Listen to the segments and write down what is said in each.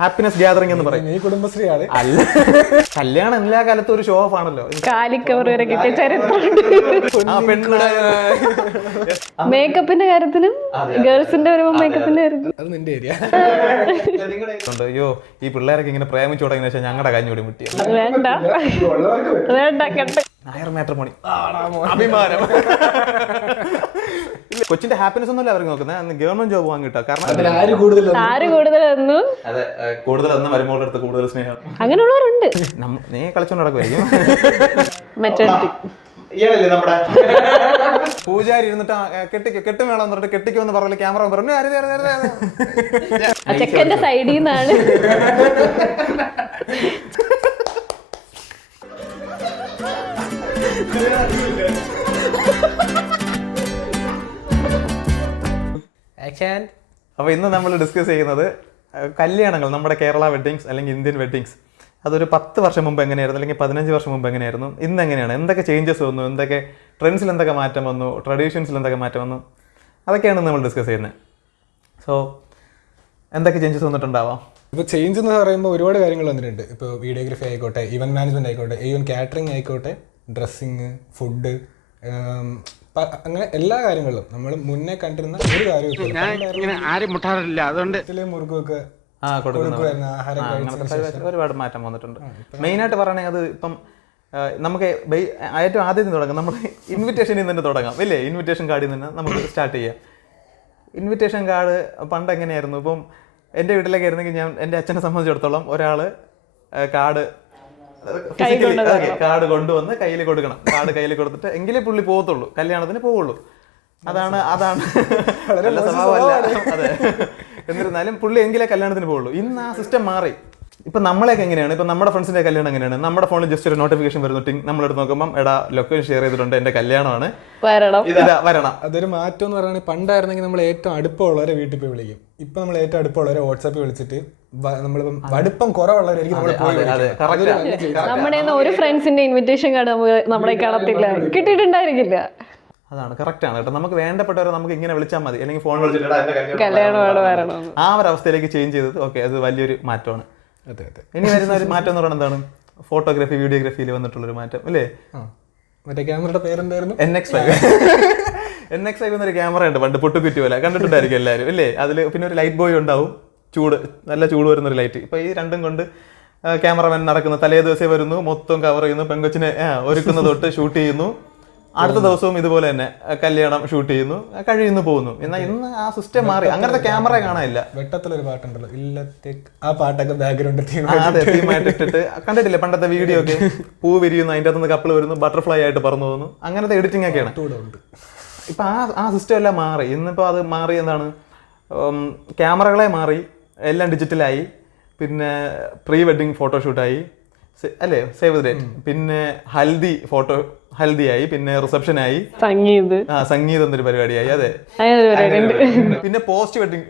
Happiness gathering എന്ന് പറയും. ഈ കുടുംബശ്രീയാണ് അല്ല, കല്യാണം എല്ലാ കാലത്തും ഒരു ഷോ ഓഫ് ആണല്ലോ. കാലിക്കവർ വരെ കിട്ടിയ ചരിത്രം. മേക്കപ്പിന്റെ കാര്യത്തിലും ഗേൾസിന്റെ വരുമ്പോ മേക്കപ്പിന്റെ കാര്യത്തിലും അത് നിന്റെ ഏരിയ. അയ്യോ ഈ പിള്ളേരൊക്കെ ഇങ്ങനെ പ്രേമിച്ചു തുടങ്ങിയ ശേഷം ഞങ്ങളുടെ കഞ്ഞൂടി മുട്ടിയ അത് വേണ്ട വേണ്ട കേട്ടോ. നായർ മാട്രിമോണി അഭിമാനം. കൊച്ചിന്റെ ഹാപ്പിനെസ് ഒന്നുമല്ല അവർ നോക്കുന്നത്, ഗവൺമെന്റ് ജോബ് വാങ്ങിട്ടോ. കാരണം ആര് കൂടുതലൊന്നും അതെ, കൂടുതലൊന്നും വരുമ്പോൾ അടുത്ത് കൂടുതൽ സ്നേഹം അങ്ങനെയുള്ളവരുണ്ട്. നീ കളിച്ചോണ്ട് നടക്കുമായിരിക്കും. മെറ്റേണിറ്റി നമ്മുടെ പൂജാരി ഇരുന്നിട്ട് കെട്ടും വേണം പറഞ്ഞിട്ട് കെട്ടിക്കോ എന്ന് പറഞ്ഞ ക്യാമറ പറഞ്ഞു ചെക്കന്റെ സൈഡിൽ നിന്നാണ്. അപ്പൊ ഇന്ന് നമ്മൾ ഡിസ്കസ് ചെയ്യുന്നത് കല്യാണങ്ങൾ, നമ്മുടെ കേരള വെഡ്ഡിങ്സ് അല്ലെങ്കിൽ ഇന്ത്യൻ വെഡ്ഡിങ്സ്. അതൊരു 10 വർഷം മുമ്പ് എങ്ങനെയായിരുന്നു, അല്ലെങ്കിൽ 15 വർഷം മുമ്പ് എങ്ങനെയായിരുന്നു, ഇന്ന് എങ്ങനെയാണ്, എന്തൊക്കെ ചേഞ്ചസ് വന്നു, എന്തൊക്കെ ട്രെൻഡ്സിൽ എന്തൊക്കെ മാറ്റം വന്നു, ട്രഡീഷൻസിൽ എന്തൊക്കെ മാറ്റം വന്നു, അതൊക്കെയാണ് നമ്മൾ ഡിസ്കസ് ചെയ്യുന്നത്. സോ എന്തൊക്കെ ചേഞ്ചസ് വന്നിട്ടുണ്ടാവാം? ഇപ്പോൾ ചേഞ്ച് എന്ന് പറയുമ്പോൾ ഒരുപാട് കാര്യങ്ങൾ വന്നിട്ടുണ്ട്. ഇപ്പോൾ വീഡിയോഗ്രാഫി ആയിക്കോട്ടെ, ഈവൻറ്റ് മാനേജ്മെൻറ്റ് ആയിക്കോട്ടെ, ഈവൻ കാറ്ററിംഗ് ആയിക്കോട്ടെ, ഡ്രസ്സിങ്, ഫുഡ്, അങ്ങനെ എല്ലാ കാര്യങ്ങളിലും നമ്മൾ മുന്നേ കണ്ടിരുന്ന ഒരു കാര്യം മുറുകൊക്കെ ഒരുപാട് മാറ്റം വന്നിട്ടുണ്ട്. മെയിനായിട്ട് പറയണെങ്കിൽ അത് ഇപ്പം നമുക്ക് ഏറ്റവും ആദ്യം തുടങ്ങാം, നമ്മൾ ഇൻവിറ്റേഷനിൽ നിന്ന് തുടങ്ങാം ഇല്ലേ? ഇൻവിറ്റേഷൻ കാർഡിൽ നിന്ന് നമുക്ക് സ്റ്റാർട്ട് ചെയ്യാം. ഇൻവിറ്റേഷൻ കാർഡ് പണ്ട് എങ്ങനെയായിരുന്നു? ഇപ്പം എൻ്റെ വീട്ടിലൊക്കെ ആയിരുന്നെങ്കിൽ ഞാൻ എൻ്റെ അച്ഛനെ സംബന്ധിച്ചിടത്തോളം ഒരാള് കാർഡ് കൊണ്ടുവന്ന് കയ്യിൽ കൊടുക്കണം. കാർഡ് കയ്യിൽ കൊടുത്തിട്ട് എങ്കിലേ പുള്ളി പോകത്തുള്ളൂ, കല്യാണത്തിന് പോവുള്ളൂ. അതാണ് നല്ല സ്വഭാവമല്ല. അതെ, എന്നിരുന്നാലും പുള്ളി എങ്കിലേ കല്യാണത്തിന് പോവുള്ളൂ. ഇന്ന് ആ സിസ്റ്റം മാറി. ഇപ്പം നമ്മളെയൊക്കെ എങ്ങനെയാണ്, ഇപ്പം നമ്മുടെ ഫ്രണ്ട്സിൻ്റെ കല്യാണം എങ്ങനെയാണ്? നമ്മുടെ ഫോണിൽ ജസ്റ്റ് ഒരു നോട്ടിഫിക്കേഷൻ വരുന്നു, നമ്മളെടുത്ത് നോക്കുമ്പോൾ എടാ ലൊക്കേഷൻ ഷെയർ ചെയ്തിട്ടുണ്ട്, എൻ്റെ കല്യാണമാണ്, വരണം. അതൊരു മാറ്റം എന്ന് പറയുകയാണെങ്കിൽ പണ്ടായിരുന്നെങ്കിൽ നമ്മൾ ഏറ്റവും അടുപ്പമുള്ളവരെ വീട്ടിൽ പോയി വിളിക്കും. ഇപ്പം നമ്മൾ ഏറ്റവും അടുപ്പമുള്ളവരെ വാട്സാപ്പിൽ വിളിച്ചിട്ട് നമ്മളിപ്പം അടുപ്പം കുറവുള്ളവരായിരിക്കും നമ്മൾ പോയി വിളിക്കുന്നത്. നമ്മുടെ ഒരു ഫ്രണ്ട്സിന്റെ ഇൻവിറ്റേഷൻ കാർഡ് നമ്മളെ കാണത്തില്ല, കിട്ടിയിട്ടുണ്ടായിരിക്കില്ല. അതാണ് കറക്റ്റാണ് കേട്ടോ. നമുക്ക് വേണ്ടപ്പെട്ടവരെ നമുക്ക് ഇങ്ങനെ വിളിച്ചാൽ മതി, അല്ലെങ്കിൽ ഫോൺ വിളിച്ചിട്ട് കല്യാണം വരണം. ആ ഒരു അവസ്ഥയിലേക്ക് ചേഞ്ച് ചെയ്തത് ഓക്കെ, അത് വലിയൊരു മാറ്റമാണ്. ഇനി വരുന്ന ഒരു മാറ്റം എന്ന് പറയുന്നത് എന്താണ്? ഫോട്ടോഗ്രാഫി വീഡിയോഗ്രാഫിയിൽ വന്നിട്ടുള്ളൊരു മാറ്റം അല്ലേ? മറ്റേ ക്യാമറയുടെ പേരെന്തായിരുന്നു? NX5 എന്നൊരു ക്യാമറ ഉണ്ട്, പണ്ട് പൊട്ടുകുറ്റി പോലെ കണ്ടിട്ടുണ്ടായിരിക്കും എല്ലാവരും അല്ലേ? അതിൽ പിന്നെ ഒരു ലൈറ്റ് ബോയ് ഉണ്ടാവും, നല്ല ചൂട് വരുന്നൊരു ലൈറ്റ്. ഇപ്പൊ ഈ രണ്ടും കൊണ്ട് ക്യാമറമാൻ നടക്കുന്നു, തലേ ദിവസം വരുന്നു, മൊത്തം കവർ ചെയ്യുന്നു, പെങ്കൊച്ചിനെ ഒരുക്കുന്ന തൊട്ട് ഷൂട്ട് ചെയ്യുന്നു, അടുത്ത ദിവസവും ഇതുപോലെ തന്നെ കല്യാണം ഷൂട്ട് ചെയ്യുന്നു, കഴിയുന്നു, പോകുന്നു. എന്നാൽ ഇന്ന് ആ സിസ്റ്റം മാറി, അങ്ങനത്തെ ക്യാമറ കാണാനില്ല. വെട്ടത്തിലൊരു പാട്ടുണ്ടല്ലോ, ആ പാട്ടൊക്കെ ബാക്ക്ഗ്രൗണ്ട് തീമായിട്ട് ഇട്ടിട്ട് കണ്ടിട്ടില്ലേ പണ്ടത്തെ വീഡിയോ ഒക്കെ? പൂ വിരിയുന്നു, അതിൻ്റെ അകത്തുനിന്ന് കപ്പിൾ വരുന്നു, ബട്ടർഫ്ലൈ ആയിട്ട് പറന്നു പോകുന്നു, അങ്ങനത്തെ എഡിറ്റിംഗ് ഒക്കെയാണ് ഇപ്പൊ. ആ സിസ്റ്റം എല്ലാം മാറി. ഇന്നിപ്പോ അത് മാറി. എന്താണ്? ക്യാമറകളെ മാറി, എല്ലാം ഡിജിറ്റലായി. പിന്നെ പ്രീ വെഡിങ് ഫോട്ടോഷൂട്ടായി അല്ലേ, സേവ് ദ ഡേറ്റ്. പിന്നെ ഹൽദിയായി, പിന്നെ റിസപ്ഷനായി, സംഗീതം എന്നൊരു പരിപാടിയായി. അതെ, പിന്നെ പോസ്റ്റ് വെഡിങ്,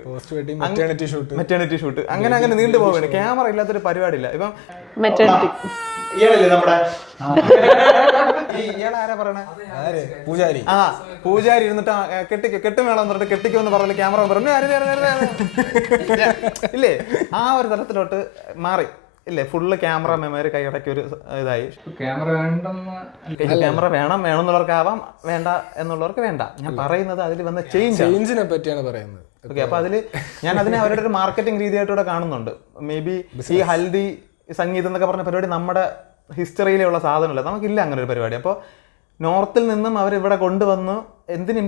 മെറ്റേണിറ്റി ഷൂട്ട്, അങ്ങനെ നീണ്ടു പോവുകയാണ്. ക്യാമറ ഇല്ലാത്തൊരു പരിപാടിയില്ല ഇപ്പം. ഇയാളാരാ പറയണേ? പൂജാരി ഇരുന്നിട്ട് കെട്ടും വേണം പറഞ്ഞിട്ട് കെട്ടിക്കോ എന്ന് പറഞ്ഞ ക്യാമറ പറഞ്ഞു ഇല്ലേ? ആ ഒരു തലത്തിലോട്ട് മാറി ഇല്ലേ? ഫുള്ള് ക്യാമറ മെമ്മറി കൈയടക്കി ഒരു ഇതായി. ക്യാമറ വേണമെന്നുള്ളവർക്കാവാം, വേണ്ട എന്നുള്ളവർക്ക് വേണ്ട. ഞാൻ പറയുന്നത് അതിൽ വന്ന ചേഞ്ചിനെ പറ്റിയാണ് പറയുന്നത്. ഓക്കെ, അപ്പൊ ഞാൻ അതിനെ അവരുടെ ഒരു മാർക്കറ്റിംഗ് രീതിയായിട്ടൂടെ കാണുന്നുണ്ട്. മേ ബി ഈ ഹൽദി സംഗീതം എന്നൊക്കെ പറഞ്ഞ പരിപാടി നമ്മുടെ ഹിസ്റ്ററിയിലുള്ള സാധനമല്ല, നമുക്കില്ല അങ്ങനെ ഒരു പരിപാടി. അപ്പോൾ നോർത്തിൽ നിന്നും അവരിവിടെ കൊണ്ടുവന്ന് എന്തിന്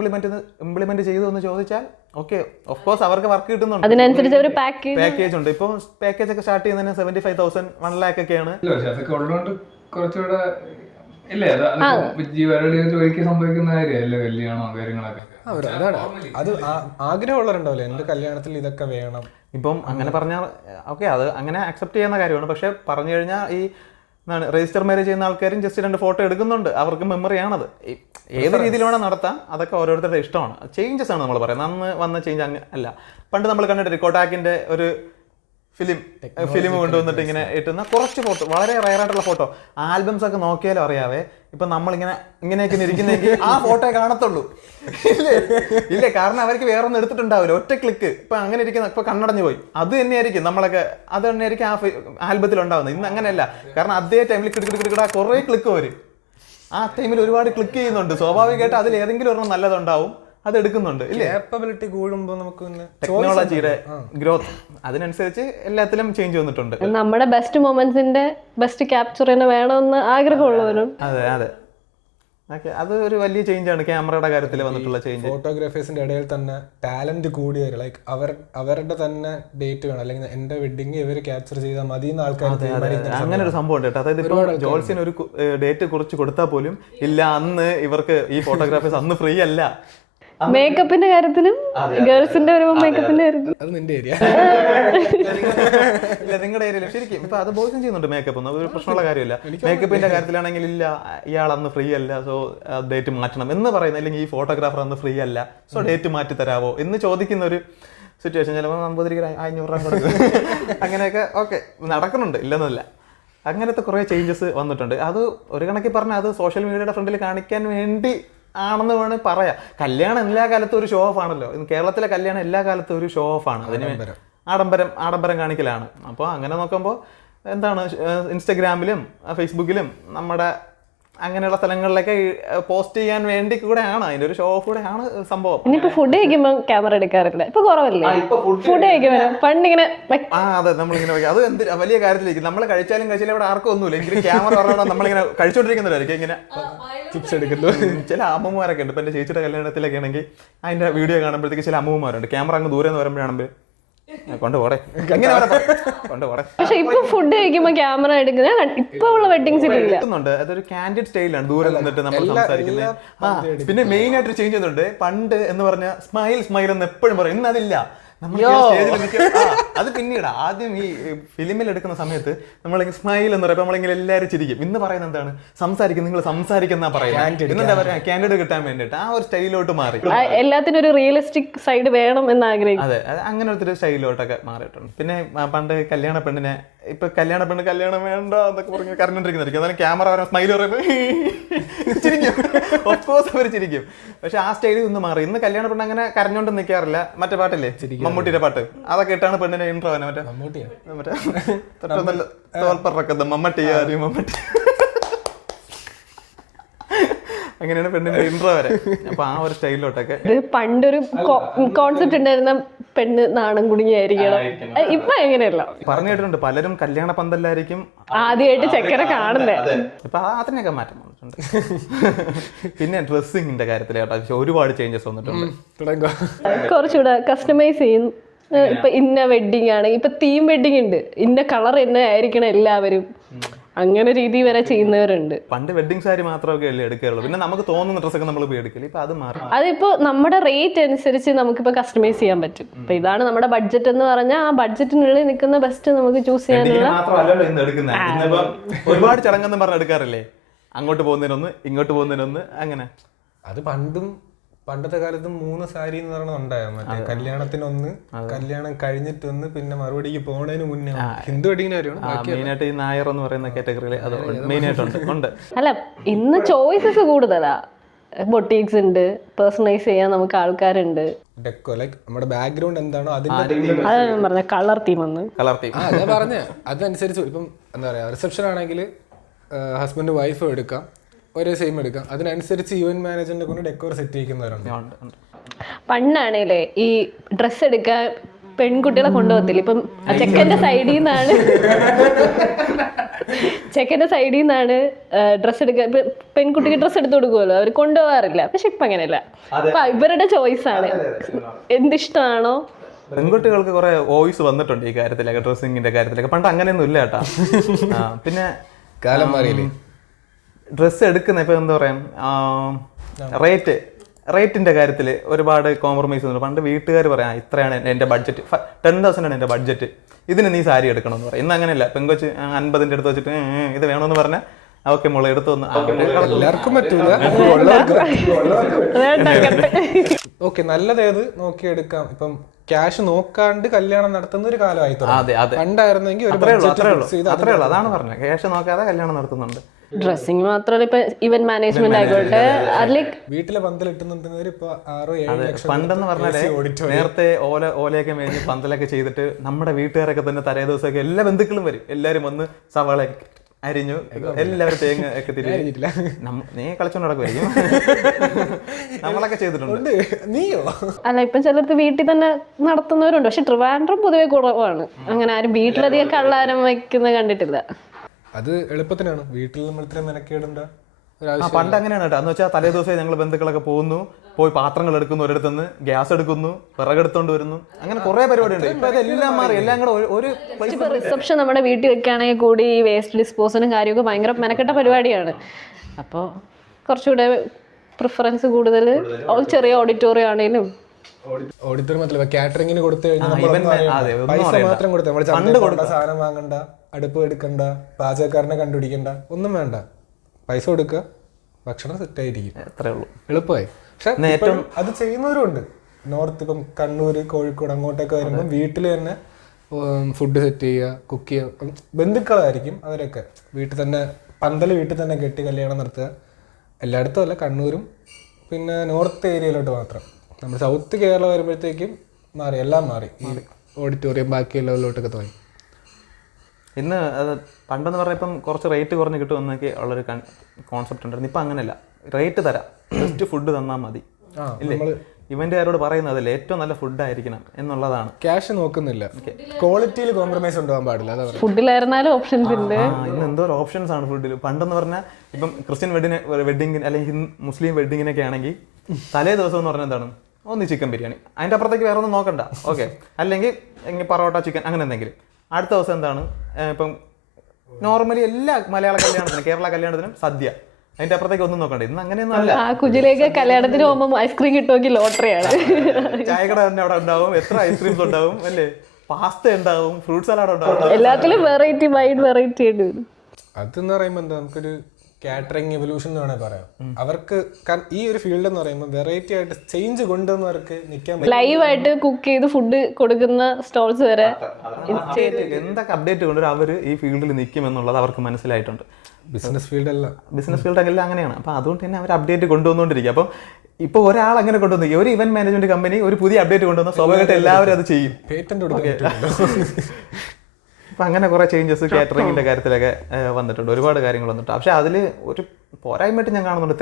ഇംപ്ലിമെന്റ് ചെയ്തു എന്ന് ചോദിച്ചാൽ ഓക്കെ, ഓഫ് കോഴ്സ് അവർക്ക് വർക്ക് കിട്ടുന്നുണ്ട്, അതിനനുസരിച്ച് ഒരു പാക്കേജ് ഉണ്ട്. ഇപ്പൊ പാക്കേജ് ഒക്കെ സ്റ്റാർട്ട് ചെയ്യുന്നതിന് 75,000 1 lakh ഒക്കെയാണ്. അത് ആഗ്രഹമുള്ളവരുണ്ടാവില്ല, എന്റെ കല്യാണത്തിൽ ഇതൊക്കെ വേണം. ഇപ്പം അങ്ങനെ പറഞ്ഞാൽ ഓക്കെ, അത് അങ്ങനെ അക്സെപ്റ്റ് ചെയ്യുന്ന കാര്യമാണ്. പക്ഷെ പറഞ്ഞു കഴിഞ്ഞാൽ ഈ രജിസ്റ്റർ മാരേജ് ചെയ്യുന്ന ആൾക്കാരും ജസ്റ്റ് 2 ഫോട്ടോ എടുക്കുന്നുണ്ട്, അവർക്ക് മെമ്മറിയാണത്. ഏത് രീതിയിൽ വേണം നടത്താം, അതൊക്കെ ഓരോരുത്തരുടെ ഇഷ്ടമാണ്. ചേഞ്ചസ് ആണ് നമ്മൾ പറയുന്നത്, അന്ന് വന്ന ചേഞ്ച് അങ്ങ് അല്ല. പണ്ട് നമ്മൾ കണ്ടിട്ട് കൊട്ടാക്കിന്റെ ഒരു ഫിലിം കൊണ്ടുവന്നിട്ട് ഇങ്ങനെ ഇട്ടുന്ന കുറച്ച് ഫോട്ടോ, വളരെ റയറായിട്ടുള്ള ഫോട്ടോ. ആൽബംസ് ഒക്കെ നോക്കിയാലും അറിയാവേ, ഇപ്പൊ നമ്മളിങ്ങനെ ഇങ്ങനെയൊക്കെ ഇരിക്കുന്നെങ്കിൽ ആ ഫോട്ടോ കാണത്തുള്ളൂ. ഇല്ലേ, കാരണം അവർക്ക് വേറെ ഒന്നും എടുത്തിട്ടുണ്ടാവില്ല, ഒറ്റ ക്ലിക്ക്. ഇപ്പൊ അങ്ങനെ ഇരിക്കുന്ന ഇപ്പൊ കണ്ണടഞ്ഞു പോയി, അത് തന്നെയായിരിക്കും നമ്മളൊക്കെ, അത് തന്നെയായിരിക്കും ആ ആൽബത്തിൽ ഉണ്ടാവുന്നത്. ഇന്ന് അങ്ങനെയല്ല, കാരണം അതേ ടൈമിൽ കിടക്കിടാ കുറേ ക്ലിക്ക് വരും. ആ ടൈമിൽ ഒരുപാട് ക്ലിക്ക് ചെയ്യുന്നുണ്ട്. സ്വാഭാവികമായിട്ട് അതിൽ ഏതെങ്കിലും ഒരെണ്ണം നല്ലതുണ്ടാവും, അത് എടുക്കുന്നുണ്ട്. ഇല്ലേ, കേപ്പബിലിറ്റി കൂടുമ്പോൾ നമുക്ക് ടെക്നോളജിയുടെ ഗ്രോത്ത് അതിനനുസരിച്ച് എല്ലാത്തിലും ചേഞ്ച് വന്നിട്ടുണ്ട്. നമ്മുടെ ബെസ്റ്റ് മൊമെന്റ്സിന്റെ ബെസ്റ്റ് ക്യാപ്ചർ തന്നെ വേണമെന്ന് ആഗ്രഹമുള്ളവരും. അതെ അതെ, ഓക്കെ, അത് ഒരു വലിയ ചേഞ്ചാണ് ക്യാമറയുടെ കാര്യത്തിൽ വന്നിട്ടുള്ള ചേഞ്ച്. ഫോട്ടോഗ്രാഫേഴ്സിന്റെ ഇടയിൽ തന്നെ ടാലന്റ് കൂടിയവർ, ലൈക്ക് അവരുടെ തന്നെ ഡേറ്റ് വേണം, അല്ലെങ്കിൽ എന്റെ വെഡിങ് ഇവർ ക്യാപ്ചർ ചെയ്താൽ മതി എന്ന് ആൾക്കാർ അങ്ങനെ ഒരു സംഭവം ഉണ്ട് കേട്ടോ. അതായത് ഇപ്പൊ ജോൾസിന് ഒരു ഡേറ്റ് കുറിച്ച് കൊടുത്താൽ പോലും ഇല്ല, അന്ന് ഇവർക്ക് ഈ ഫോട്ടോഗ്രാഫേഴ്സ് അന്ന് ഫ്രീ അല്ല. മേക്കപ്പിന്റെ കാര്യത്തിലും ഗേൾസിന്റെ വരുമ്പോ മേക്കപ്പിന്റെ കാര്യത്തിലും അത് നിന്റെ ഏരിയ ഇല്ല, നിങ്ങളുടെ ഏരിയയിലും ശരിക്കും ഇപ്പൊ അത് ബോയ്സും ചെയ്യുന്നുണ്ട് മേക്കപ്പ് ഒന്നും, അതൊരു പ്രശ്നമുള്ള കാര്യമില്ല. മേക്കപ്പിന്റെ കാര്യത്തിലാണെങ്കിൽ ഇല്ല, ഇയാൾ അന്ന് ഫ്രീ അല്ല, സോ ഡേറ്റ് മാറ്റണം എന്ന് പറയുന്നത്, അല്ലെങ്കിൽ ഈ ഫോട്ടോഗ്രാഫർ അന്ന് ഫ്രീ അല്ല, സോ ഡേറ്റ് മാറ്റി തരാവോ എന്ന് ചോദിക്കുന്ന ഒരു സിറ്റുവേഷൻ ചിലപ്പോൾ 50 500 രൂപ കൊടുക്കും. അങ്ങനെയൊക്കെ ഓക്കെ നടക്കുന്നുണ്ട്, ഇല്ലെന്നല്ല. അങ്ങനത്തെ കുറേ ചേഞ്ചസ് വന്നിട്ടുണ്ട്. അത് ഒരു കണക്കിൽ പറഞ്ഞാൽ അത് സോഷ്യൽ മീഡിയയുടെ ഫ്രണ്ടിൽ കാണിക്കാൻ വേണ്ടി ആണെന്ന് വേണമെങ്കിൽ പറയാം. കല്യാണം എല്ലാ കാലത്തും ഒരു ഷോ ഓഫ് ആണല്ലോ. കേരളത്തിലെ കല്യാണം എല്ലാ കാലത്തും ഒരു ഷോ ഓഫ് ആണ്, അതിന് ആഡംബരം കാണിക്കലാണ്. അപ്പോൾ അങ്ങനെ നോക്കുമ്പോൾ എന്താണ്, ഇൻസ്റ്റഗ്രാമിലും ഫേസ്ബുക്കിലും നമ്മുടെ അങ്ങനെയുള്ള സ്ഥലങ്ങളിലൊക്കെ പോസ്റ്റ് ചെയ്യാൻ വേണ്ടി കൂടെയാണ്, അതിന്റെ ഒരു ഷോ ഓഫ് കൂടെ ആണ് സംഭവം. ഇനിയിപ്പോ ഫുഡ് കഴിക്കുമ്പോ ക്യാമറ എടുക്കാറില്ല, ഇപ്പൊ കുറവല്ലേ ഫുഡ് കഴിക്കുമ്പോ? പണ്ടിങ്ങനെ അതെ, നമ്മളിങ്ങനെ അത് എന്ത് വലിയ കാര്യത്തിലേക്ക് നമ്മൾ കഴിച്ചാലും ഇവിടെ ആർക്കും ഒന്നുമില്ല, എങ്കിലും ക്യാമറ പറഞ്ഞാൽ നമ്മളിങ്ങനെ കഴിച്ചോണ്ടിരിക്കുന്നവരായിരിക്കും ഇങ്ങനെ ചിപ്സ് എടുക്കുന്നു. ചില അമ്മമാരൊക്കെ ഉണ്ട്. ഇപ്പൊ എന്റെ ചേച്ചിയുടെ കല്യാണത്തിലൊക്കെ ആണെങ്കിൽ അതിന്റെ വീഡിയോ കാണുമ്പോഴത്തേക്ക് ചില അമ്മമാരുണ്ട് ക്യാമറ അങ്ങ് ദൂരെ നിന്ന് വരുമ്പോഴാകുമ്പോൾ കൊണ്ടുപോടെ കൊണ്ടുപോടെ. പക്ഷെ ഇപ്പൊ ഫുഡ് കഴിക്കുമ്പോ ക്യാമറ എടുക്കുന്നത് ഇപ്പൊ ഉള്ള വെഡിങ്സിൽ എടുക്കുന്നുണ്ട്. അതൊരു കാൻഡിഡ് സ്റ്റൈലാണ്, ദൂരെ നിന്നിട്ട് നമ്മൾ സംസാരിക്കുന്നത്. പിന്നെ മെയിൻ ആയിട്ട് ചേഞ്ച് ചെയ്യുന്നുണ്ട്. പണ്ട് എന്ന് പറഞ്ഞ സ്മൈൽ എന്ന് എപ്പോഴും പറയും, ഇന്ന് അതില്ല. അത് പിന്നീട് ആദ്യം ഈ ഫിലിമിൽ എടുക്കുന്ന സമയത്ത് നമ്മളിങ്ങനെ സ്മൈൽ എന്ന് പറയുമ്പോൾ നമ്മളിങ്ങനെ എല്ലാവരും ചിരിക്കും. ഇന്ന് പറയുന്നത് എന്താണ്, സംസാരിക്കും, നിങ്ങൾ സംസാരിക്കുന്ന പറയുന്നത്, എന്താ പറയാ, കാൻഡിഡ് കിട്ടാൻ വേണ്ടിയിട്ട് ആ ഒരു സ്റ്റൈലോട്ട് മാറി. എല്ലാത്തിനും ഒരു റിയലിസ്റ്റിക് സൈഡ് വേണം എന്ന് ആഗ്രഹിക്കും. അതെ, അങ്ങനെ ഒരു സ്റ്റൈലോട്ടൊക്കെ മാറിയിട്ടുണ്ട്. പിന്നെ പണ്ട് കല്യാണ പെണ്ണിനെ, ഇപ്പൊ കല്യാണ പെണ്ണ് കല്യാണം വേണ്ട എന്നൊക്കെ പറഞ്ഞ് കരഞ്ഞോണ്ടിരിക്കുന്നതായിരിക്കും. എന്നാലും ക്യാമറ പറയുമ്പോൾ സ്മൈൽ പറയുമ്പോൾ ചിരിക്കും, ഓഫ്കോഴ്സ് അവർ ചിരിക്കും. പക്ഷെ ആ സ്റ്റൈലിൽ നിന്ന് മാറി. ഇന്ന് കല്യാണ പെണ്ണ് അങ്ങനെ കരഞ്ഞോണ്ട് നിൽക്കാറില്ല. മറ്റേ പാട്ടില്ലേ, മമ്മൂട്ടിയുടെ പാട്ട്, അതൊക്കെ ഇട്ടാണ് പെണ്ണിനെ ഇൻട്രോ ആവുന്നത്. തോൽപ്പറക്കുന്നത് മമ്മട്ടി അങ്ങനെയാണ് പെണ്ണിന്റെ ഇൻട്രോ വരെ. അപ്പൊ ആ ഒരു സ്റ്റൈലിലോട്ടൊക്കെ പണ്ടൊരു കോൺസെപ്റ്റ് ഉണ്ടായിരുന്ന പെണ്ണ് നാണം കുടുങ്ങിയായിരിക്കണം. ഇപ്പൊ എങ്ങനെയല്ല, പറഞ്ഞു കേട്ടിട്ടുണ്ട്. പലരും കല്യാണ പന്തലായിരിക്കും ആദ്യമായിട്ട് ചെക്കനെ കാണുന്നത്. ഇപ്പൊ അതിനൊക്കെ മാറ്റം വന്നിട്ടുണ്ട്. പിന്നെ ഡ്രസ്സിങ്ങിന്റെ കാര്യത്തിൽ കേട്ടോ ഒരുപാട് ചേഞ്ചസ് വന്നിട്ടുണ്ട്. കുറച്ചുകൂടെ കസ്റ്റമൈസ് ചെയ്യും. ഇപ്പൊ ഇന്ന വെഡിങ് ആണ്, ഇപ്പൊ തീം വെഡിങ് ഉണ്ട്, ഇന്ന കളർ തന്നെ ആയിരിക്കണം എല്ലാവരും, അങ്ങനെ രീതി വരെ ചെയ്യുന്നവരുണ്ട്. പണ്ട് വെഡിങ് സാരി മാത്രമൊക്കെ അല്ലേ എടുക്കാറുള്ളൂ, പിന്നെ നമുക്ക് തോന്നുന്ന ഡ്രസ്സൊക്കെ നമ്മൾ എടുക്കില്ല. ഇപ്പൊ അത് മാറി. അതിപ്പോ നമ്മുടെ റേറ്റ് അനുസരിച്ച് നമുക്കിപ്പോ കസ്റ്റമൈസ് ചെയ്യാൻ പറ്റും. ഇപ്പൊ ഇതാണ് നമ്മുടെ ബഡ്ജറ്റ് എന്ന് പറഞ്ഞാൽ ആ ബഡ്ജറ്റിനുള്ളിൽ നിൽക്കുന്ന ബെസ്റ്റ് നമുക്ക് ചൂസ് ചെയ്യാനുള്ള. മാത്രമല്ലല്ലോ ഇന്ന് എടുക്കുന്നത്, ഒരുപാട് ചടങ്ങെന്ന് പറഞ്ഞ് എടുക്കാറില്ലേ, അങ്ങോട്ട് പോകുന്നതിനൊന്ന് ഇങ്ങോട്ട് പോകുന്നതിനൊന്ന് അങ്ങനെ. അത് പണ്ടത്തെ കാലത്ത് 3 സാരി എന്ന് പറയുന്നത് ഉണ്ടായിരുന്നു. മറ്റേ കല്യാണത്തിനൊന്ന്, കല്യാണം കഴിഞ്ഞിട്ടൊന്ന്, പിന്നെ മറുപടിക്ക് പോണതിന് മുന്നേ ഹിന്ദു വെഡിങ്ങിന് വരുവാണ്. മെയിനായിട്ട് ഈ നായർ എന്ന് പറയുന്ന കാറ്റഗറിയിൽ അത് മെയിനായിട്ടുണ്ട്. അല്ല, ഇന്ന് ചോയ്സസ് കൂടുതലാ. ബൊട്ടീക്സ് ഉണ്ട്, പേഴ്സണലൈസ് ചെയ്യാൻ നമുക്ക് ആൾക്കാരുണ്ട്. ഡെക്കോ, ലൈക്ക് നമ്മുടെ ബാക്ക്ഗ്രൗണ്ട് എന്താണോ അതിന്റെ അതാണ് പറഞ്ഞ കളർ തീം ഒന്ന് അതാ പറഞ്ഞ അതനുസരിച്ച്. ഇപ്പം എന്താ പറയാ, റിസപ്ഷൻ ആണെങ്കിൽ ഹസ്ബൻഡ് വൈഫും എടുക്കാം, ഒരേ സെയിം എടുക്കാം. അതിനനുസരിച്ച് ഇവന്റ് മാനേജറിനെ കൊണ്ട് ഡെക്കോർ സെറ്റ് ചെയ്യിക്കുന്നവരുണ്ട്. പണ്ടാണേലേ ഈ ഡ്രസ്സ് എടുക്കാൻ പെൺകുട്ടികളെ കൊണ്ടുപോകത്തില്ല. ഇപ്പം ചെക്കൻ്റെ സൈഡിൽ നിന്നാണ് ഡ്രസ്സ് എടുക്കാൻ, പെൺകുട്ടിക്ക് ഡ്രസ്സ് എടുത്ത് കൊടുക്കുമല്ലോ, അവർ കൊണ്ടുപോകാറില്ല. പക്ഷെ ഇപ്പം അങ്ങനെയല്ല, ഇപ്പം ഇവരുടെ ചോയ്സ് ആണ്, എന്തിഷ്ടമാണോ. പെൺകുട്ടികൾക്ക് കുറെ വോയിസ് വന്നിട്ടുണ്ട് ഈ കാര്യത്തിലൊക്കെ, ഡ്രസ്സിങ്ങിന്റെ കാര്യത്തിലൊക്കെ. പണ്ട് അങ്ങനെയൊന്നും ഇല്ല കേട്ടാ. കാലം മാറിയില്ലേ. ഡ്രസ്സ് എടുക്കുന്ന ഇപ്പൊ എന്താ പറയാ, റേറ്റിന്റെ കാര്യത്തിൽ ഒരുപാട് കോംപ്രമൈസ് ചെയ്യുന്നുണ്ട്. പണ്ട് വീട്ടുകാർ പറയാം, ഇത്രയാണ് എൻ്റെ ബഡ്ജറ്റ്, 10,000 ആണ് എൻ്റെ ബഡ്ജറ്റ്, ഇതിന് നീ സാരി എടുക്കണം എന്ന് പറയും. ഇന്ന് അങ്ങനെയല്ല, പെങ്കൊച്ച് 50 എടുത്ത് വെച്ചിട്ട് ഇത് വേണമെന്ന് പറഞ്ഞാൽ ഓക്കെ മോളെ എടുത്തു വന്ന്. എല്ലാവർക്കും പറ്റൂല. ഓക്കെ, നല്ലതേത് നോക്കിയെടുക്കാം. ഇപ്പം ക്യാഷ് നോക്കാണ്ട് കല്യാണം നടത്തുന്ന ഒരു കാലമായി അതെ അതെ പണ്ടായിരുന്നെങ്കിൽ ഒരു അത്രേ ഉള്ളൂ budget അത്രേ fix ഉള്ളൂ ചെയ്ത് അത്രേ ഉള്ളൂ അതാണ് പറഞ്ഞത്. ക്യാഷ് നോക്കാതെ കല്യാണം നടത്തുന്നുണ്ട്. ഡ്രസ്സിങ് മാത്രമല്ല, ഇപ്പൊ ഇവന്റ് മാനേജ്മെന്റ് ആയിക്കോട്ടെ, അതിൽ വീട്ടിലെ പന്തലിട്ടുന്നുണ്ടെന്നവർ ഇപ്പൊ 6-7 ലക്ഷം പണ്ടെന്ന് പറഞ്ഞാല് നേരത്തെ ഓലയൊക്കെ മേഞ്ഞ് പന്തലൊക്കെ ചെയ്തിട്ട് നമ്മുടെ വീട്ടുകാരൊക്കെ തന്നെ തലേ ദിവസമൊക്കെ എല്ലാ ബന്ധുക്കളും വരും. എല്ലാരും വന്ന് സവാള അരിഞ്ഞു, എല്ലാവരും തേങ്ങ ഒക്കെ തിരിഞ്ഞിട്ടില്ല. നീ കളിച്ചോണ്ട് നടക്കുമായിരിക്കും. നമ്മളൊക്കെ ചെയ്തിട്ടുണ്ട്. നീയോ? അല്ല, ഇപ്പം ചിലർക്ക് വീട്ടിൽ തന്നെ നടത്തുന്നവരുണ്ട്. പക്ഷെ ട്രിവാൻഡ്രം പൊതുവെ കുറവാണ്. അങ്ങനെ ആരും വീട്ടിലധികം കള്ളാരം വയ്ക്കുന്നത് കണ്ടിട്ടില്ല. അത് എളുപ്പത്തിനാണ്, വീട്ടിൽ നമ്മൾ ഇത്ര മെനക്കേടണ്ട. പണ്ട് അങ്ങനെയാണ് കേട്ടോ. എന്ന് വെച്ചാൽ തലേ ദിവസം ഞങ്ങൾ ബന്ധുക്കളൊക്കെ പോകുന്നു, പോയി പാത്രങ്ങൾ എടുക്കുന്നു, ഒരിടത്തുനിന്ന് ഗ്യാസ് എടുക്കുന്നു, വിറകെടുത്തോണ്ട് വരുന്നു, അങ്ങനെ കുറെ പരിപാടിയുണ്ട്. ഇപ്പൊ അതെല്ലാം മാറി, എല്ലാം കൂടെ ഒരു ഇപ്പൊ റിസപ്ഷൻ നമ്മുടെ വീട്ടിൽ വെക്കുകയാണെങ്കിൽ കൂടി ഈ വേസ്റ്റ് ഡിസ്പോസലും കാര്യമൊക്കെ ഭയങ്കര മെനക്കെട്ട പരിപാടിയാണ്. അപ്പോൾ കുറച്ചുകൂടെ പ്രിഫറൻസ് കൂടുതൽ ചെറിയ ഓഡിറ്റോറിയം ആണെങ്കിലും ഓഡിറ്റോറിയം മാത്രമല്ല, കാറ്ററിംഗിന് കൊടുത്തു കഴിഞ്ഞാൽ പൈസ മാത്രം കൊടുത്താൽ നമ്മൾ ചന്ത കൊടുണ്ട, സാധനം വാങ്ങണ്ട, അടുപ്പ് എടുക്കണ്ട, പാചകക്കാരനെ കണ്ടുപിടിക്കണ്ട, ഒന്നും വേണ്ട. പൈസ കൊടുക്കുക, ഭക്ഷണം സെറ്റ് ആയിരിക്കും. അത്രേ ഉള്ളൂ, എളുപ്പമായി. പക്ഷെ അത് ചെയ്യുന്നവരും ഉണ്ട്. നോർത്ത് ഇപ്പം കണ്ണൂർ, കോഴിക്കോട് അങ്ങോട്ടൊക്കെ വരുമ്പോൾ വീട്ടിൽ തന്നെ ഫുഡ് സെറ്റ് ചെയ്യുക, കുക്ക് ചെയ്യുക. ബന്ധുക്കളായിരിക്കും അവരൊക്കെ. വീട്ടിൽ തന്നെ പന്തൽ വീട്ടിൽ തന്നെ കെട്ടി കല്യാണം നടത്തുക. എല്ലായിടത്തും അല്ല, കണ്ണൂരും പിന്നെ നോർത്ത് ഏരിയയിലോട്ട് മാത്രം. നമ്മൾ സൗത്ത് കേരള വരുമ്പോഴത്തേക്കും മാറി, എല്ലാം മാറി. ഓഡിറ്റോറിയം ബാക്കി ലെവലിലോട്ടൊക്കെ തുടങ്ങി. ഇന്ന് അത് പണ്ടെന്ന് പറഞ്ഞാൽ ഇപ്പം കുറച്ച് റേറ്റ് കുറഞ്ഞ് കിട്ടുമെന്നൊക്കെ ഉള്ളൊരു കോൺസെപ്റ്റ് ഉണ്ടായിരുന്നു. ഇപ്പം അങ്ങനെയല്ല, റേറ്റ് തരാം, ജസ്റ്റ് ഫുഡ് തന്നാൽ മതി. ഇല്ലേ, ഇവന്റുകാരോട് പറയുന്നത് അതല്ലേ, ഏറ്റവും നല്ല ഫുഡ് ആയിരിക്കണം എന്നുള്ളതാണ്. ക്യാഷ് നോക്കുന്നില്ല, ക്വാളിറ്റിയിൽ കോംപ്രമൈസ് ഉണ്ടാവാൻ പാടില്ല. ഫുഡിലായിരുന്നാലും ഓപ്ഷൻസ് ഉണ്ട്. ഇന്ന് എന്തോ ഓപ്ഷൻസ് ആണ് ഫുഡിൽ. പണ്ടെന്ന് പറഞ്ഞാൽ ഇപ്പം ക്രിസ്ത്യൻ വെഡിങ്ങിന് അല്ലെങ്കിൽ മുസ്ലിം വെഡിങ്ങിനൊക്കെ ആണെങ്കിൽ തലേ ദിവസം എന്ന് പറഞ്ഞാൽ എന്താണ്, ഒന്ന് ചിക്കൻ ബിരിയാണി, അതിൻ്റെ അപ്പുറത്തേക്ക് വേറെ ഒന്നും നോക്കണ്ട, ഓക്കെ. അല്ലെങ്കിൽ പൊറോട്ട, ചിക്കൻ, അങ്ങനെ എന്തെങ്കിലും. അടുത്ത ദിവസം എന്താണ്, ഇപ്പം നോർമലി എല്ലാ മലയാള കല്യാണത്തിനും കേരള കല്യാണത്തിനും സദ്യ, അതിന്റെ അപ്പുറത്തേക്ക് ഒന്നും നോക്കണ്ട. ഇന്ന് അങ്ങനെയൊന്നും അല്ല. കുജിലേക്ക് കല്യാണത്തിന് പോകുമ്പോൾ ഐസ്ക്രീം കിട്ടുമെങ്കിൽ ലോട്ടറിയാണ്. ചായക്കട തന്നെ അവിടെ ഉണ്ടാവും, എത്ര ഐസ്ക്രീംസ് ഉണ്ടാവും അല്ലേ, പാസ്ത ഉണ്ടാവും, ഫ്രൂട്ട് സലാഡ് ഉണ്ടാവും, എല്ലാത്തിലും വെറൈറ്റി വൈഡ് വെറൈറ്റി ഉണ്ട്. അതെന്ന് പറയുമ്പോൾ എന്താ, നമുക്കൊരു കാറ്ററിംഗ് എവല്യൂഷൻ എന്ന് വേണമെങ്കിൽ പറയാം. അവർക്ക് ഈ ഒരു ഫീൽഡ് എന്ന് പറയുമ്പോൾ വെറൈറ്റി ആയിട്ട് ചേഞ്ച് കൊണ്ടുവന്നവർക്ക് നിൽക്കാൻ ലൈവായിട്ട് കുക്ക് ചെയ്ത് ഫുഡ് കൊടുക്കുന്ന സ്റ്റോൾസ് വരെ എന്തൊക്കെ അപ്ഡേറ്റ് കൊണ്ടുവരും അവർ ഈ ഫീൽഡിൽ നിൽക്കും എന്നുള്ളത് അവർക്ക് മനസ്സിലായിട്ടുണ്ട്. ബിസിനസ് ഫീൽഡ് അല്ല, ബിസിനസ് ഫീൽഡ് എല്ലാം അങ്ങനെയാണ്. അപ്പം അതുകൊണ്ട് തന്നെ അവർ അപ്ഡേറ്റ് കൊണ്ടുവന്നുകൊണ്ടിരിക്കും. അപ്പം ഇപ്പോൾ ഒരാൾ അങ്ങനെ കൊണ്ടുവന്നു, ഒരു ഇവന്റ് മാനേജ്മെന്റ് കമ്പനി ഒരു പുതിയ അപ്ഡേറ്റ് കൊണ്ടുവന്ന സ്വാഭാവികമായിട്ട് എല്ലാവരും അത് ചെയ്യും. പേറ്റന്റ് കൊടുക്കുക. അപ്പം അങ്ങനെ കുറേ ചേഞ്ചസ് കാറ്ററിങ്ങിൻ്റെ കാര്യത്തിലൊക്കെ വന്നിട്ടുണ്ട്, ഒരുപാട് കാര്യങ്ങൾ വന്നിട്ടുണ്ട്. പക്ഷേ അതിൽ ഒരു പോരായ്മയായിട്ട് ഞാൻ കാണുന്നുണ്ട്,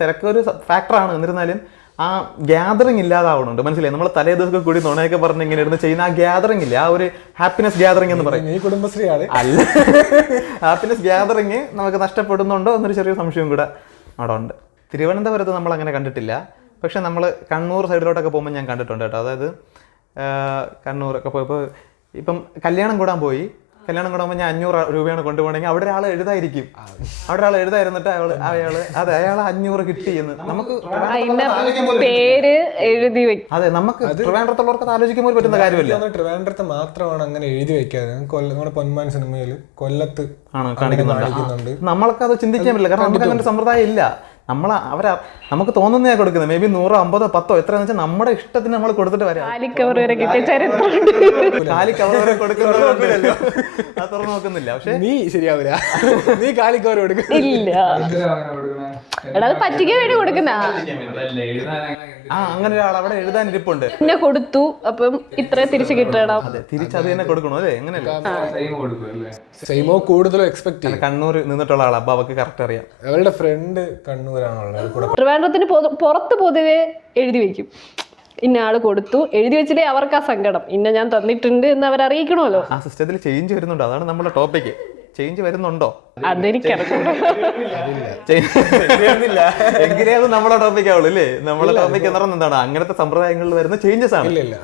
തിരക്ക് ഒരു ഫാക്ടറാണ്. എന്നിരുന്നാലും ആ ഗ്യാതറിങ് ഇല്ലാതാവുന്നുണ്ട്. മനസ്സിലായി, നമ്മൾ തലേ ദിവസം കൂടി നുണയൊക്കെ പറഞ്ഞ് ഇങ്ങനെ ഇരുന്ന് ചെയ്യുന്ന ആ ഗ്യാതറിങ് ഇല്ല, ആ ഒരു ഹാപ്പിനെസ് ഗ്യാതറിങ് എന്ന് പറയും. ഈ കുടുംബശ്രീയാണ് അല്ല, ഹാപ്പിനെസ് ഗ്യാതറിങ് നമുക്ക് നഷ്ടപ്പെടുന്നുണ്ടോ എന്നൊരു ചെറിയ സംശയം കൂടെ അവിടെ ഉണ്ട്. തിരുവനന്തപുരത്ത് നമ്മൾ അങ്ങനെ കണ്ടിട്ടില്ല. പക്ഷെ നമ്മൾ കണ്ണൂർ സൈഡിലോട്ടൊക്കെ പോകുമ്പോൾ ഞാൻ കണ്ടിട്ടുണ്ട് കേട്ടോ. അതായത് കണ്ണൂരൊക്കെ പോയപ്പോൾ ഇപ്പം കല്യാണം കൂടാൻ പോകുമ്പോൾ ഞാൻ 500 രൂപയാണ് കൊണ്ടുപോകണമെങ്കിൽ അവിടെ ഒരാൾ എഴുതായിരിക്കും. അവിടെ ഒരാൾ എഴുതായിരുന്നിട്ട് അയാൾ 500 കിട്ടിയെന്ന് നമുക്ക് പേര് എഴുതി വെക്കും. അതെ, നമുക്ക് ട്രിവാൻഡ്രത്തുള്ളവർക്ക് ആലോചിക്കുമ്പോൾ പറ്റുന്ന കാര്യമല്ല. ട്രിവാൻഡ്രത്ത് മാത്രമാണ് അങ്ങനെ എഴുതി വെക്കാതെ. നമ്മുടെ പൊന്മാൻ സിനിമയിൽ കൊല്ലത്ത് ആണ് കാണിക്കുന്നുണ്ട്. നമ്മൾക്കത് ചിന്തിക്കാൻ പറ്റില്ല, കാരണം നമുക്ക് അങ്ങനെ സമ്പ്രദായം ഇല്ല. നമുക്ക് തോന്നുന്നതാണ് കൊടുക്കുന്നത്. മേ ബി 100, 50, 10 എത്രയാണെന്ന് വെച്ചാൽ നമ്മുടെ ഇഷ്ടത്തിന് നമ്മൾ കൊടുത്തിട്ട് വരാം. കാലി കവർ വരെ കൊടുക്കുന്നല്ലോ, അത് തുറന്നു നോക്കുന്നില്ല. പക്ഷെ നീ ശരിയാവില്ല, നീ കാലി കവർ കൊടുക്കും. ഇല്ല, അത് പറ്റിക്കാൻ വേണ്ടി കൊടുക്കുന്ന അങ്ങനെ ഒരാൾ അവിടെ എഴുതാൻ ഇരിപ്പുണ്ട്. പിന്നെ കൊടുത്തു, അപ്പം ഇത്ര തിരിച്ചു കിട്ടണം. അതെ, തിരിച്ചത് തന്നെ കൊടുക്കണോ അല്ലേ? എങ്ങനെയല്ല, സെയിമോ കൂടുതലോ എക്സ്പെക്ട് ചെയ്യും. കണ്ണൂർ നിന്നിട്ടുള്ള ആളാ, അപ്പൊ അവർക്ക് കറക്റ്റ് അറിയാം. അവളുടെ ഫ്രണ്ട് കണ്ണൂരാണുള്ളത്. ട്രിവാൻഡ്രത്തിന് പുറത്ത് പൊതുവെ എഴുതി വെക്കും, ഇന്ന ആള് കൊടുത്തു. എഴുതി വെച്ചിട്ടേ അവർക്ക് ആ സങ്കടം, ഇന്ന ഞാൻ തന്നിട്ടുണ്ട് എന്ന് അവർ അറിയിക്കണമല്ലോ. ആ സിസ്റ്റത്തിൽ ചേഞ്ച് വരുന്നുണ്ടോ? അതാണ് നമ്മുടെ ടോപ്പിക്ക്. ചേഞ്ച് വരുന്നുണ്ടോ? അതെനിക്കറിയില്ല, എങ്കിലേ അത് നമ്മുടെ ടോപ്പിക് ആവുള്ളൂ അല്ലേ? നമ്മുടെ ടോപ്പിക് എന്ന് പറയുന്നത് എന്താണ്, അങ്ങനത്തെ സമ്പ്രദായങ്ങളിൽ വരുന്ന ചേഞ്ചസ് ആണ്. ഇല്ല,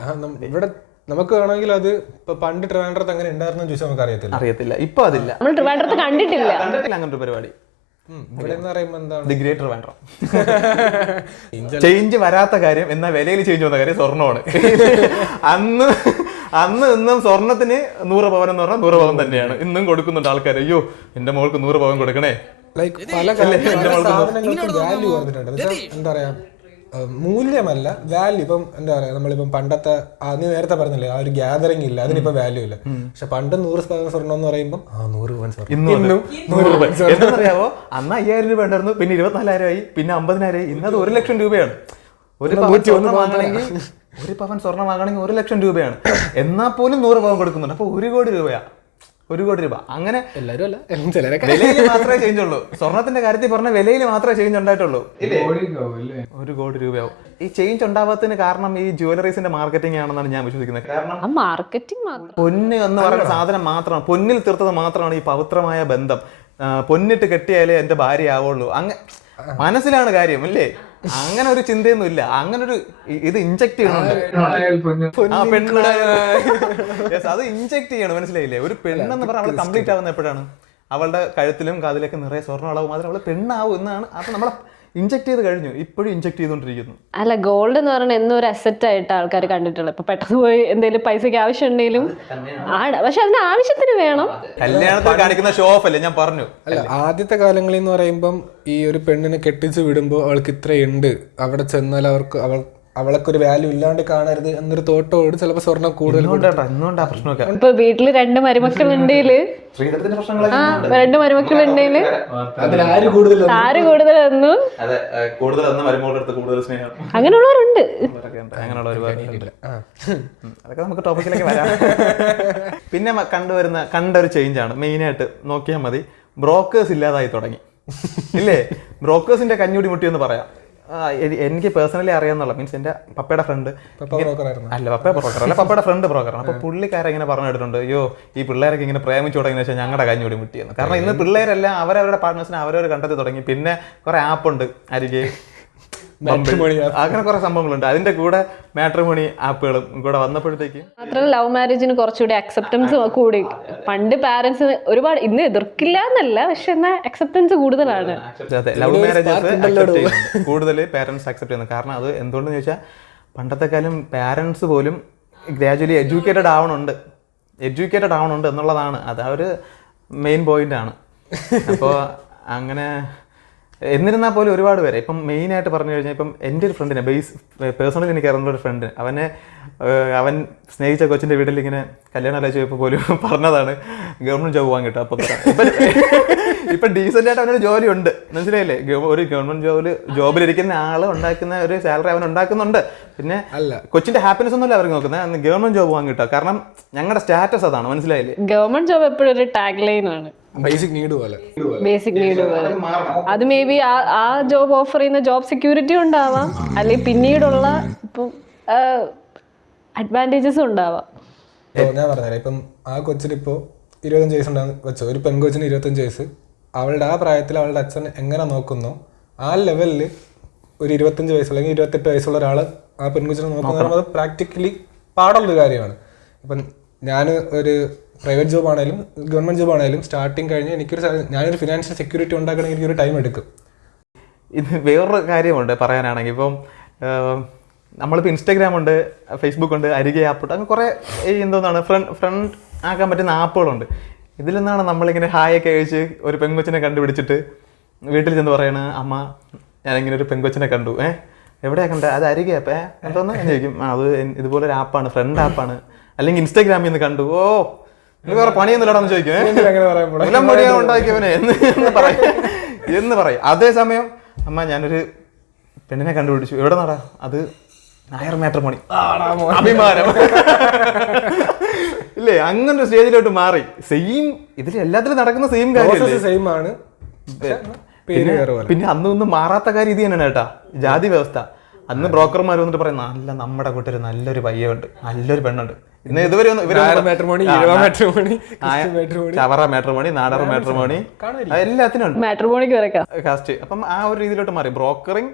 ഇവിടെ നമുക്ക് വേണമെങ്കിൽ അത് ഇപ്പൊ പണ്ട് ട്രിവാൻഡ്രത്ത് അങ്ങനെ ഉണ്ടായിരുന്നു ചോദിച്ചാൽ നമുക്ക് അറിയത്തില്ല. ഇപ്പൊ അതില്ല, നമ്മൾ ട്രിവാൻഡ്രത്ത് കണ്ടിട്ടില്ല അങ്ങനത്തെ ഒരു പരിപാടി. ഇവിടെ എന്ന് പറയുമ്പോൾ എന്താണ്, ദി ഗ്രേറ്റ് ട്രിവാൻഡ്രം. ചേഞ്ച് വരാത്ത കാര്യം എന്നാൽ വിലയിൽ ചേഞ്ച് വന്ന കാര്യം സ്വർണ്ണമാണ്. അന്ന് ഇന്നും സ്വർണത്തിന് 100 പവൻ എന്ന് പറഞ്ഞാൽ 100 പവൻ തന്നെയാണ് ഇന്നും കൊടുക്കുന്നുണ്ട് ആൾക്കാർ. അയ്യോ, എന്റെ മോൾക്ക് 100 പവൻ കൊടുക്കണേ. ലൈക്ക് പല സാധനങ്ങൾക്കും വാല്യൂ വന്നിട്ടുണ്ട്. എന്താ പറയാ, മൂല്യമല്ല വാല്യൂ. ഇപ്പം എന്താ പറയാ, നമ്മളിപ്പം പണ്ടത്തെ നീ നേരത്തെ പറഞ്ഞില്ലേ ആ ഒരു ഗ്യാതറിംഗ് ഇല്ല, അതിനിപ്പോ വാല്യൂ ഇല്ല. പക്ഷെ പണ്ട് 100 പവൻ സ്വർണ്ണം എന്ന് പറയുമ്പോൾ 100 പവൻ സ്വർണ്ണം ഇന്നും 100 പവൻ സ്വർണ്ണം. എന്താണെന്നറിയാവോ, അന്ന് 5000 രൂപ ഉണ്ടായിരുന്നു, പിന്നെ 24,000 ആയി, പിന്നെ 50,000 ആയി. ഇന്നത് 1 ലക്ഷം രൂപയാണ്. ഒരു പവൻ സ്വർണ്ണം വാങ്ങണമെങ്കിൽ 1 പവൻ സ്വർണ്ണം വാങ്ങണമെങ്കിൽ 1 ലക്ഷം രൂപയാണ്. എന്നാൽ പോലും 100 പവൻ കൊടുക്കുന്നുണ്ട്. അപ്പൊ 1 കോടി രൂപയാ, 1 കോടി രൂപ. അങ്ങനെ എല്ലാവരും അല്ല, ചിലരൊക്കെ വിലയിൽ മാത്രമേ ചേഞ്ച് ഉള്ളൂ. സ്വർണത്തിന്റെ കാര്യത്തിൽ പറഞ്ഞ വിലയിൽ മാത്രമേ ചേഞ്ച് ഉണ്ടായിട്ടുള്ളൂ. 1 കോടി രൂപയാവും. ഈ ചേഞ്ച് ഉണ്ടാവാത്തതിന് കാരണം ഈ ജ്വല്ലറീസിന്റെ മാർക്കറ്റിംഗ് ആണെന്നാണ് ഞാൻ വിശ്വസിക്കുന്നത്. കാരണം മാർക്കറ്റിംഗ് മാത്രം, പൊന്ന് എന്ന് പറയുന്ന സാധനം മാത്രമാണ്, പൊന്നിൽ തീർത്തത് മാത്രമാണ് ഈ പവിത്രമായ ബന്ധം. പൊന്നിട്ട് കെട്ടിയാലേ എന്റെ ഭാര്യ ആവുള്ളൂ, മനസ്സിലാണ് കാര്യം അല്ലേ? അങ്ങനെ ഒരു ചിന്തയൊന്നും ഇല്ല. അങ്ങനെ ഒരു ഇത് ഇൻജക്ട് ചെയ്യണുണ്ട്. അത് ഇൻജക്ട് ചെയ്യണം, മനസ്സിലായില്ലേ? ഒരു പെണ്ണെന്ന് പറഞ്ഞാൽ അവൾ കംപ്ലീറ്റ് ആവുന്ന എപ്പോഴാണ്? അവളുടെ കഴുത്തിലും കാതിലൊക്കെ നിറയെ സ്വർണ്ണം അളവ് മാത്രമേ അവള് പെണ്ണാവും എന്നാണ്. അപ്പൊ നമ്മളെ ഇൻജക്ട് ചെയ്ത് കഴിഞ്ഞു, ഇപ്പോഴും ഇൻജക്ട് ചെയ്തോണ്ടിരിക്കുന്നു. അല്ല, ഗോൾഡ് എന്ന് പറയുന്നത് എന്നും ഒരു അസറ്റ് ആയിട്ട് ആൾക്കാർ കണ്ടിട്ടുള്ളത്. ഇപ്പൊ പെട്ടെന്ന് പോയി എന്തെങ്കിലും പൈസക്ക് ആവശ്യം ഉണ്ടെങ്കിലും ആണ്, പക്ഷെ അതിന് ആവശ്യത്തിന് വേണം. കല്യാണത്തിൽ കാണിക്കുന്ന ഷോ ഓഫ് അല്ലേ ഞാൻ പറഞ്ഞു. അല്ല, ആദ്യത്തെ കാലങ്ങളിൽ എന്ന് പറയുമ്പം ഈ ഒരു പെണ്ണിനെ കെട്ടിച്ച് വിടുമ്പോൾ അവൾക്ക് ഇത്രയുണ്ട്, അവിടെ ചെന്നാൽ അവൾക്കൊരു വാല്യൂ ഇല്ലാണ്ട് കാണരുത് എന്നൊരു തോട്ടോട് ചിലപ്പോൾ സ്വർണ്ണം കൂടുതൽ. ഇപ്പൊ വീട്ടില് 2 മരുമക്കളുണ്ടെങ്കില് 2 മരുമക്കളുണ്ടെങ്കില് ആര് കൂടുതൽ വന്നു, അങ്ങനെയുള്ളവരുണ്ട്. അതൊക്കെ നമുക്ക് ടോപ്പിക്കിലേക്ക് വരാം. പിന്നെ കണ്ട ഒരു ചേഞ്ച് ആണ് മെയിനായിട്ട് നോക്കിയാൽ മതി. ബ്രോക്കേഴ്സ് ഇല്ലാതായി തുടങ്ങി ഇല്ലേ? ബ്രോക്കേഴ്സിന്റെ കഞ്ഞൂടി മുട്ടി എന്ന് പറയാം. എനിക്ക് പേഴ്സണലി അറിയാന്നുള്ള മീൻസ് എന്റെ പപ്പയുടെ ഫ്രണ്ട് അല്ല, പപ്പ ബ്രോക്കർ അല്ല, പപ്പയുടെ ഫ്രണ്ട് ബ്രോക്കറാണ്. അപ്പൊ പുള്ളിക്കാരെ ഇങ്ങനെ പറഞ്ഞു കേട്ടിട്ടുണ്ട്, അയ്യോ ഈ പിള്ളേരൊക്കെ ഇങ്ങനെ പ്രേമിച്ചു തുടങ്ങിയെന്ന് വെച്ചാൽ ഞങ്ങളുടെ കഞ്ഞൂടി മുട്ടിയെന്ന്. കാരണം ഇന്ന് പിള്ളേരെല്ലാം അവരവരുടെ പാർട്ട്നേഴ്സിനെ അവരവർ കണ്ടെത്തി തുടങ്ങി. പിന്നെ കുറെ ആപ്പുണ്ട്, അരികെ അങ്ങനെ കുറെ സംഭവങ്ങളുണ്ട്. അതിന്റെ കൂടെ മാട്രിമോണി ആപ്പുകളും കൂടെ വന്നപ്പോഴത്തേക്ക് മാത്രമല്ല ലവ് മാരേജിന് കുറച്ചുകൂടി അക്സെപ്റ്റൻസ് കൂടി. പണ്ട് പാരന്റ്സ് ഒരുപാട്, ഇന്ന് എതിർക്കില്ല എന്നല്ല, പക്ഷെ എന്നാൽ അക്സെപ്റ്റൻസ് കൂടുതലാണ്. ലവ് മാരേജസ് കൂടുതൽ പാരന്റ്സ് അക്സെപ്റ്റ് ചെയ്യുന്നത്. കാരണം അത് എന്തുകൊണ്ടെന്ന് ചോദിച്ചാൽ പണ്ടത്തെ കാലം പാരന്റ്സ് പോലും ഗ്രാജുവലി എഡ്യൂക്കേറ്റഡ് ആവണുണ്ട് എന്നുള്ളതാണ്. അത് ആ ഒരു മെയിൻ പോയിന്റ് ആണ്. അപ്പോൾ അങ്ങനെ എന്നിരുന്നാൽ പോലും ഒരുപാട് പേരെ ഇപ്പം മെയിനായിട്ട് പറഞ്ഞു കഴിഞ്ഞാൽ ഇപ്പം എൻ്റെ ഒരു ഫ്രണ്ടിനെ പേഴ്സണലി എനിക്ക് അറിയുന്ന ഒരു ഫ്രണ്ട്, അവൻ സ്നേഹിച്ച കൊച്ചിൻ്റെ വീട്ടിൽ ഇങ്ങനെ കല്യാണം ആലോചിച്ചപ്പോൾ പോലും പറഞ്ഞതാണ് ഗവൺമെൻറ് ജോബ് വാങ്ങിട്ടോ. അപ്പോൾ ഇപ്പം ഡീസൻ്റ് ആയിട്ട് അവനൊരു ജോലി ഉണ്ട്, മനസ്സിലായില്ലേ? ഒരു ഗവൺമെൻറ് ജോബിലിരിക്കുന്ന ആൾ ഉണ്ടാക്കുന്ന ഒരു സാലറി അവൻ ഉണ്ടാക്കുന്നുണ്ട്. പിന്നെ കൊച്ചിന്റെ ഹാപ്പിനെസ് ഒന്നുമല്ല അവർക്ക് നോക്കുന്നത്, ഗവൺമെന്റ് ജോബ് വാങ്ങിട്ടോ. കാരണം ഞങ്ങളുടെ സ്റ്റാറ്റസ് അതാണ്, മനസ്സിലായില്ലേ? ഗവൺമെന്റ് ജോബ് എപ്പോഴും ഒരു ടാഗ് ലൈൻ ആണ്, ബേസിക് നീഡ് പോലെ. അത് മേ ബി ആ ജോബ് ഓഫർ ചെയ്യുന്ന ജോബ് സെക്യൂരിറ്റി ഉണ്ടാവാം, അല്ലെങ്കിൽ പിന്നീടുള്ള ഇപ്പം അഡ്വാൻറ്റേജസും ഉണ്ടാവാം. ഞാൻ പറഞ്ഞുതരാം. ഇപ്പം ആ കൊച്ചിനിപ്പോൾ 25 വയസ്സുണ്ടാകുന്ന വെച്ചോ, ഒരു പെൺകൊച്ചിന് 25 വയസ്സ്. അവളുടെ ആ പ്രായത്തിൽ അവളുടെ അച്ഛൻ എങ്ങനെ നോക്കുന്നോ ആ ലെവലിൽ ഒരു 25 വയസ്സ് അല്ലെങ്കിൽ 28 വയസ്സുള്ള ഒരാൾ ആ പെൺകൊച്ചിനെ നോക്കുന്നത് അത് പ്രാക്ടിക്കലി പാടുള്ളൊരു കാര്യമാണ്. ഇപ്പം ഞാൻ ഒരു പ്രൈവറ്റ് ജോബ് ആണെങ്കിലും ഗവൺമെൻറ് ജോബ് ആണെങ്കിലും സ്റ്റാർട്ടിങ് കഴിഞ്ഞ് ഞാനൊരു ഫിനാൻഷ്യൽ സെക്യൂരിറ്റി ഉണ്ടാക്കണമെങ്കിൽ എനിക്കൊരു ടൈം എടുക്കും. ഇത് വേറൊരു കാര്യമുണ്ട് പറയാനാണെങ്കിൽ, ഇപ്പം നമ്മളിപ്പോൾ ഇൻസ്റ്റാഗ്രാം ഉണ്ട്, ഫേസ്ബുക്ക് ഉണ്ട്, അരികെ ആപ്പ്, അങ്ങനെ കുറേ എന്തോന്നാണ് ഫ്രണ്ട് ആക്കാൻ പറ്റുന്ന ആപ്പുകളുണ്ട്. ഇതിൽ നിന്നാണ് നമ്മളിങ്ങനെ ഹായൊക്കെ കഴിച്ച് ഒരു പെൺകൊച്ചിനെ കണ്ടുപിടിച്ചിട്ട് വീട്ടിൽ ചെന്ന് പറയണ, അമ്മ ഞാനിങ്ങനെ ഒരു പെൺകൊച്ചിനെ കണ്ടു, എവിടെയാ കണ്ടത്? അത് അരികെ ആപ്പ് എന്തോന്ന് ഞാൻ ചോദിക്കും. അത് ഇതുപോലെ ഒരു ആപ്പാണ്, ഫ്രണ്ട് ആപ്പാണ്. അല്ലെങ്കിൽ ഇൻസ്റ്റാഗ്രാമിൽ നിന്ന് കണ്ടു, ഓ വേറെ പണിയൊന്നുമില്ലാന്ന് ചോദിക്കും, എല്ലാം പണിയാണ് ഉണ്ടാക്കിയവനെ എന്ന് പറയും. അതേസമയം അമ്മ ഞാനൊരു പെണ്ണിനെ കണ്ടുപിടിച്ചു, എവിടെ നടാ? അത് നായർ മാട്രിമോണി, അഭിമാനം ഇല്ലേ? അങ്ങനെ സ്റ്റേജിലോട്ട് മാറി. സെയിം ഇതിൽ എല്ലാത്തിലും നടക്കുന്ന സെയിം കാര്യം. പിന്നെ അന്ന് മാറാത്ത കാര്യം ഇത് തന്നെയാണ് കേട്ടാ, ജാതി വ്യവസ്ഥ. അന്ന് ബ്രോക്കർമാർ വന്നിട്ട് പറയും, നല്ല നമ്മുടെ കൂട്ടര് നല്ലൊരു പയ്യുണ്ട്, നല്ലൊരു പെണ്ണുണ്ട്. ഇന്ന് ഇതുവരെ ചവറ മാട്രിമോണി, നാടർ മാട്രിമോണി, എല്ലാത്തിനും കാസ്റ്റ്. അപ്പം ആ ഒരു രീതിയിലോട്ട് മാറി. ബ്രോക്കറിങ്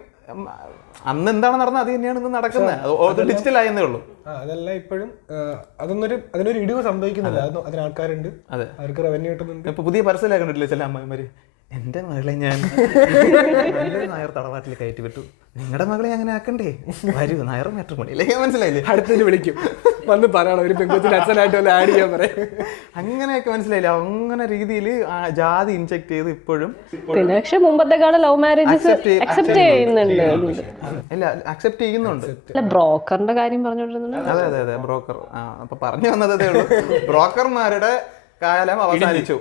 അന്ന് എന്താണ് നടന്നത് അത് തന്നെയാണ് ഇന്ന് നടക്കുന്നത്, ഡിജിറ്റൽ ആയെന്നേ ഉള്ളൂ. അതല്ല ഇപ്പോഴും അതിനൊരു ഇടിവ് സംഭവിക്കുന്നില്ല, അതിന് ആൾക്കാരുണ്ട്, അവർക്ക് റവന്യൂ കിട്ടുന്നുണ്ട്. ഇപ്പൊ പുതിയ പരസ്യം കണ്ടിട്ടില്ല ചില അമ്മമാര്, എന്റെ മകളെ ഞാൻ നല്ലൊരു നായർ തറവാട്ടിൽ കയറ്റി വിട്ടു, നിങ്ങളുടെ മകളെ അങ്ങനെ ആക്കണ്ടേ, വരൂ നായർ മാട്രിമോണി, മനസ്സിലായില്ലേ? അടുത്തതിൽ വിളിക്കും. വന്ന് പറയണം ഒരു പെൺകൊച്ചിന്റെ അച്ഛനായിട്ട് വല്ല ആഡ് ചെയ്യാൻ പറയാം. അങ്ങനെയൊക്കെ മനസ്സിലായില്ല. അങ്ങനെ രീതിയിൽ ജാതി ഇൻജെക്ട് ചെയ്ത് ഇപ്പോഴും പിന്നെ പക്ഷെ മുമ്പത്തെക്കാളും ലവ് മാരേജസ് അക്സെപ്റ്റ് ചെയ്യുന്നുണ്ട്. ഇല്ല, അക്സെപ്റ്റ് ചെയ്യുന്നുണ്ട്. അല്ല ബ്രോക്കറിന്റെ കാര്യം പറഞ്ഞോണ്ടിരുന്നത്. അതെ അതെ അതെ, ബ്രോക്കർ. അപ്പൊ പറഞ്ഞു വന്നതേ ഉള്ളൂ. ബ്രോക്കർമാരുടെ കാലം അവസാനിച്ചു.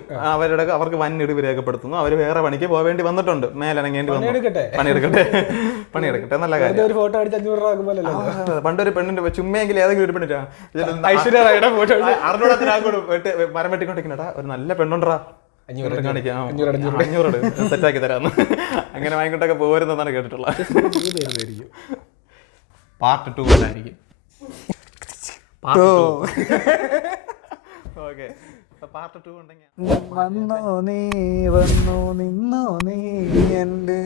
അവർക്ക് വൻ ഇടിവ് രേഖപ്പെടുത്തുന്നു. അവർ വേറെ പണിക്ക് പോവേണ്ടി വന്നിട്ടുണ്ട്. മേലനങ്ങേണ്ടി വന്നു. പണിയെടുക്കട്ടെ നല്ല കാര്യം. ഒരു ഫോട്ടോ അടിച്ച് 500 രൂപ ആക്കുമ്പോഴല്ലോ. പണ്ടൊരു പെണ്ണിന്റെ ചുമ്മെങ്കിൽ ഏതെങ്കിലും ഒരു പെണ്ണിട്ടാ ഐശ്വര്യയുടെ ഫോട്ടോ മരം വെട്ടിക്കൊണ്ടിരിക്കണടാ, ഒരു നല്ല പെണ്ണുണ്ടാ, 500 കാണിക്കാം, 500 സെറ്റാക്കി തരാന്ന്. അങ്ങനെ വാങ്ങിക്കൊണ്ടൊക്കെ പോരുന്നതാണ് കേട്ടിട്ടുള്ളത്. പാർട്ട് 2 ആയിരിക്കും. ഓക്കെ, പാർട്ട് 2 ഉണ്ടെങ്കിൽ വന്നോ നീ നിന്നോ നീ എന്റെ